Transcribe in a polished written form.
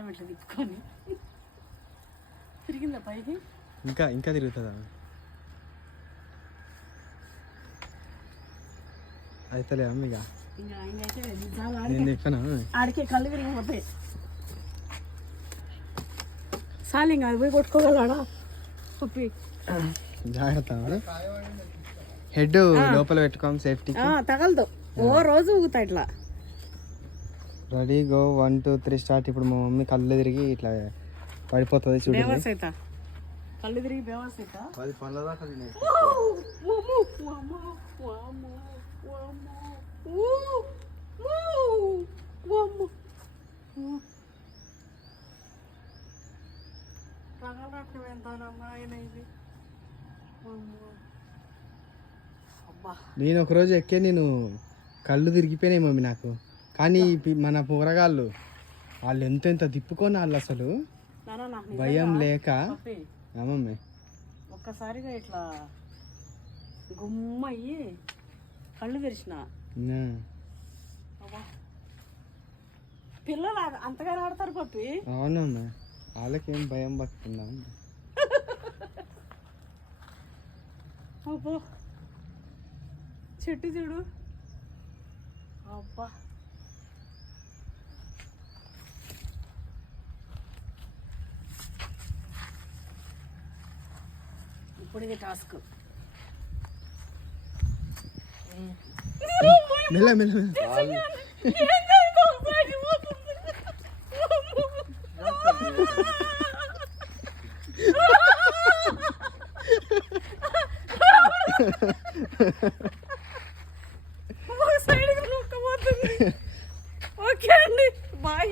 మొత్తం ఇట్లా తిప్పుకొని తిరిగిందా పైకి ఇంకా ఇంకా తిరుగుతుందా అయితలే అమ్మ ఇక నేను చెప్పాను ఆడికే కళ్ళు తిరిగిపోతాయి సాలి ఇంకా అది పోయి కొట్టుకోగలడా పప్పి జాగ్రత్త హెడ్ లోపల పెట్టుకోం సేఫ్టీ తగలదు ఓ రోజు ఊగుతా ఇట్లా రెడీ గో 1 2 3 స్టార్ట్ ఇప్పుడు మా మమ్మీ కళ్ళు తిరిగి ఇట్లా పడిపోతుంది చూడు బేవర్స్ అవుతా కళ్ళు తిరిగి బేవర్స్ అవుతా 10 పనుల దాకా నేను ఒకరోజు ఎక్కే నేను కళ్ళు తిరిగిపోయినాయి మమ్మీ నాకు కానీ మన పోరగాళ్ళు వాళ్ళు ఎంత తిప్పుకొని వాళ్ళు అసలు భయం లేక మమ్మీ ఒక్కసారిగా ఇట్లా గుమ్మయ్యి కళ్ళు తెరిచిన పిల్లలు అంతగా ఆడతారు పప్పి అవునమ్మా వాళ్ళకేం భయం పట్టుకుందా అబ్బో చెట్టు చూడు అబ్బా ఇప్పుడు ఇది టాస్క్ మెల్ల మెల్ల ఓకే అండి బాయ్.